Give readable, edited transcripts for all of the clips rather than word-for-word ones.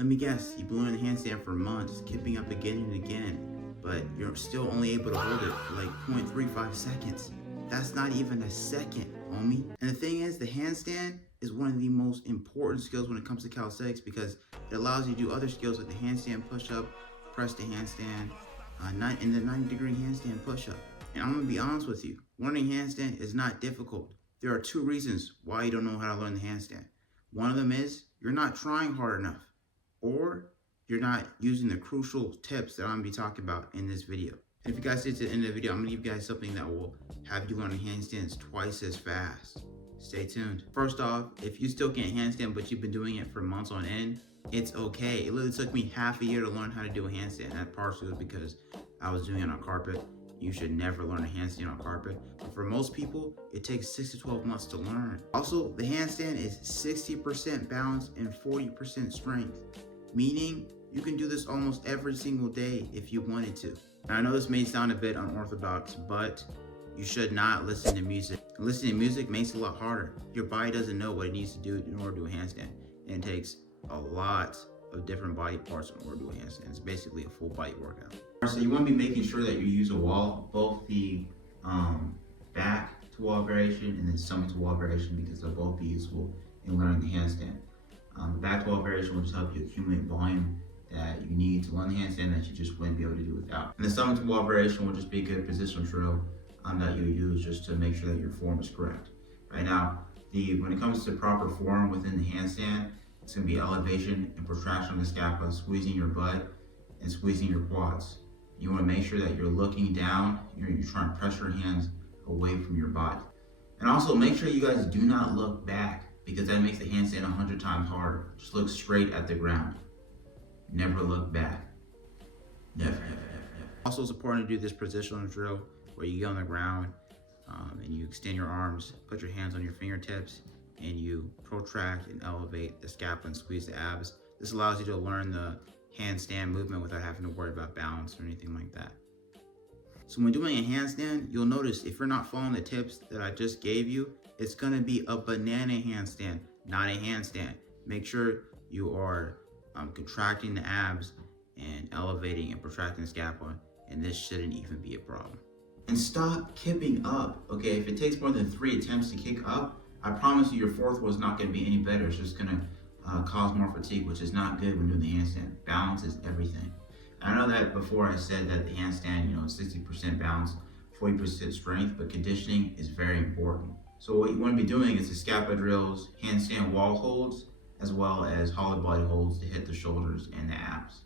Let me guess, you've been learning the handstand for months, keeping up again and again, but you're still only able to hold it for like 0.35 seconds. That's not even a second, homie. And the thing is, the handstand is one of the most important skills when it comes to calisthenics because it allows you to do other skills like the handstand push-up, press the handstand, and the 90-degree handstand push-up. And I'm gonna be honest with you, learning handstand is not difficult. There are two reasons why you don't know how to learn the handstand. One of them is you're not trying hard enough, or you're not using the crucial tips that I'm gonna be talking about in this video. And if you guys stay to the end of the video, I'm gonna give you guys something that will have you learn handstands twice as fast. Stay tuned. First off, if you still can't handstand, but you've been doing it for months on end, it's okay. It literally took me half a year to learn how to do a handstand. That partially was because I was doing it on carpet. You should never learn a handstand on carpet. But for most people, it takes 6 to 12 months to learn. Also, the handstand is 60% balance and 40% strength, meaning you can do this almost every single day if you wanted to. Now, I know this may sound a bit unorthodox, but you should not listen to music. Listening to music makes it a lot harder. Your body doesn't know what it needs to do in order to do a handstand. And it takes a lot of different body parts in order to do a handstand. It's basically a full body workout. So you want to be making sure that you use a wall, both the back to wall variation and then stomach to wall variation, because they'll both be useful in learning the handstand. The back to wall variation will just help you accumulate volume that you need to learn the handstand that you just wouldn't be able to do without. And the stomach to wall variation will just be a good positional drill that you use just to make sure that your form is correct. Right now, when it comes to proper form within the handstand, it's going to be elevation and protraction of the scapula, squeezing your butt and squeezing your quads. You want to make sure that you're looking down, you're trying to press your hands away from your body. And also make sure you guys do not look back, because that makes the handstand 100 times harder. Just look straight at the ground. Never look back. Never. Also, it's important to do this positional drill where you get on the ground and you extend your arms, put your hands on your fingertips, and you protract and elevate the scapula and squeeze the abs. This allows you to learn the handstand movement without having to worry about balance or anything like that. So when doing a handstand, you'll notice if you're not following the tips that I just gave you, it's gonna be a banana handstand, not a handstand. Make sure you are contracting the abs and elevating and protracting the scapula, and this shouldn't even be a problem. And stop kipping up, okay? If it takes more than 3 attempts to kick up, I promise you your fourth one is not gonna be any better. It's just gonna cause more fatigue, which is not good when doing the handstand. Balance is everything. I know that before I said that the handstand, 60% balance, 40% strength, but conditioning is very important. So what you want to be doing is the scapula drills, handstand wall holds, as well as hollow body holds to hit the shoulders and the abs.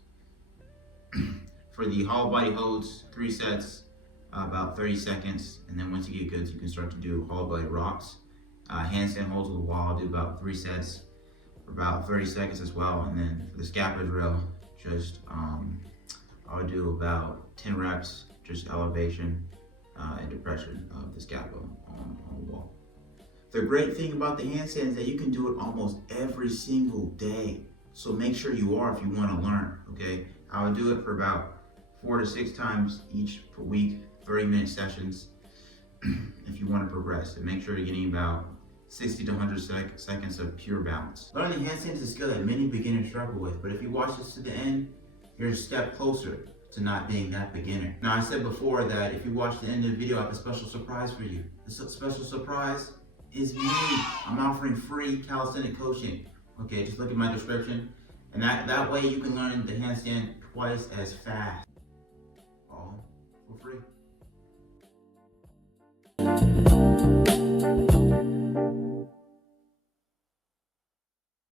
For the hollow body holds, 3 sets, about 30 seconds, and then once you get good, you can start to do hollow body rocks. Handstand holds with the wall, I'll do about 3 sets for about 30 seconds as well. And then for the scapula drill, just I'll do about 10 reps, just elevation and depression of the scapula on the wall. The great thing about the handstand is that you can do it almost every single day. So make sure you are if you want to learn, okay? I would do it for about 4 to 6 times each per week, 30-minute sessions if you want to progress. And make sure you're getting about 60 to 100 seconds of pure balance. Learning handstand is a skill that many beginners struggle with, but if you watch this to the end, you're a step closer to not being that beginner. Now, I said before that if you watch the end of the video, I have a special surprise for you. The special surprise is me. I'm offering free calisthenic coaching. Okay, just look at my description. And that way you can learn the handstand twice as fast. All for free.